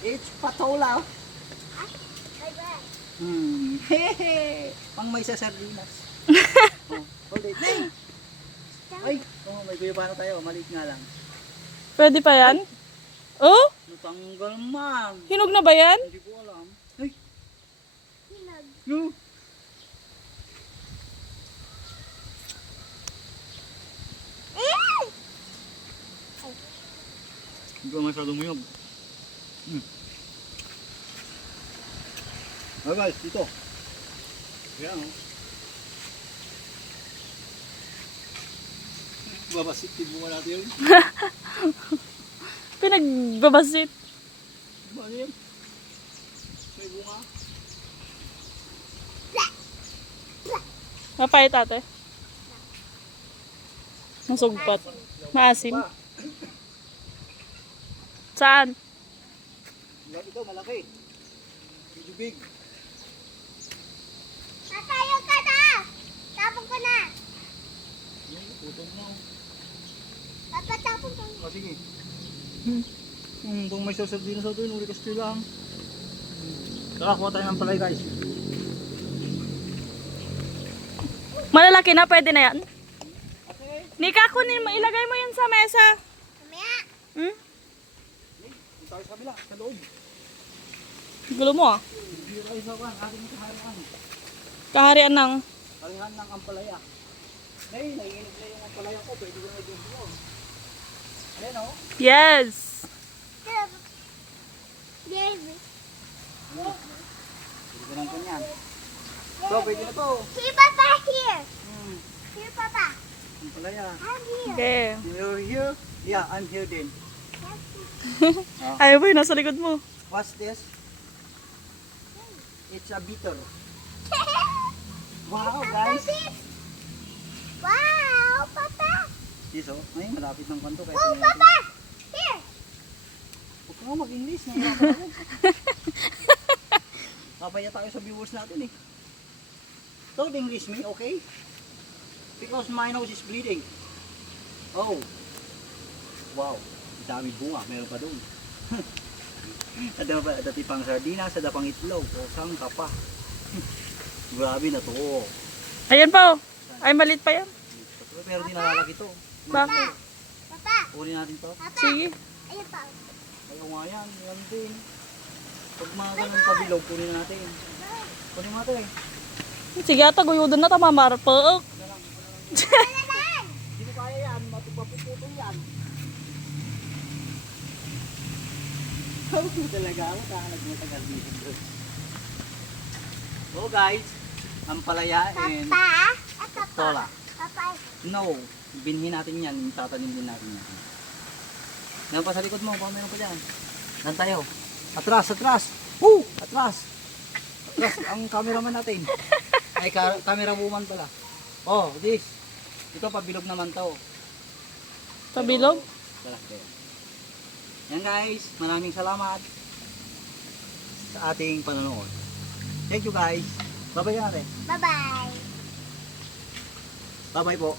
It's patola. Hehe. Pang may sa sardinas. Oh, hold it. Ay, oh, may kuya paano tayo. Maliit nga lang. Pwede pa yan? Oh? Natanggal man. Hinog na ba yan? Hindi ko alam. Ay. No. Hindi ko masyadong muyog. Oh guys, dito. Yan o. Babasit, tibukan natin yun. Pinagbabasit. Ano yan? May bunga. Mapait ate. Masugpat. Maasim. Saan? Ito, malaki. Medyo big. Tatayo ka na! Tapon ko na! Yan, putol na. Papatapon ko. O sige. Kung may sardinas sa ito, uli kasi lang. Kakakuha tayo ng palay guys. Malalaki na, pwede na yan. Okay. Nika, kunin mo, ilagay mo yan sa mesa. Mamaya! Hmm? Punta tayo sa kabila, sa loob. Gulo mo ah. Hindi tayo sa kan, ating kaharian. Kaharian ng... Harihan ng ampalaya. Nay, naiinip na yung ampalaya ko, pwede ko na yung buwan. Ayan o. Yes! Baby. Pwede ko ng kanyan. So, pwede na to. Here, Papa, here. Here, Papa. Ampalaya. I'm here. Okay. You're here? Yeah, I'm here din. Ayaw ba yun, nasa likod mo. What's this? It's a bitter. Wow, guys. Wow, Papa. Yes, oh. Ay, malapit ng kanto. Kaya Oh, Papa. Here. Huwag ka nga mag-English. Nahirapan ako. Papaya tayo sa viewers natin eh. Don't English me, okay? Because my nose is bleeding. Oh. Wow. Dami bunga. Meron pa doon. Dati pang sardinas, ada pang itlog. O, saan ka pa? Grabe na to. Ayan pa oh. Ay, malit pa yan. Pero di nalalaki to. Bakit? Papa. Kunin natin to. Papa. Sige. Ayun pa. Ayaw nga yan. Yan din. Pag mga ganun pabilog, kunin natin. Kunin mo natin. Sige ata, guyudan na tama, marapok. Hindi ko kaya yan. Matupapuputol yan. Talaga ako. Kahalag mo tagal dito. So guys, ang palaya and Papa. Ito pa. tola. Papa. No, binhin natin yan. Tatanim din natin yan. Meron pa sa likod mo. Baka meron pa dyan. Nan tayo. Atras, atras. Woo! Atras. Atras ang cameraman natin. Ay, camera woman pala. Oh, this. Ito pabilog naman to. Pabilog? Yan guys, maraming salamat sa ating panonood. Thank you guys. Bye-bye natin. Bye-bye. Bye-bye po.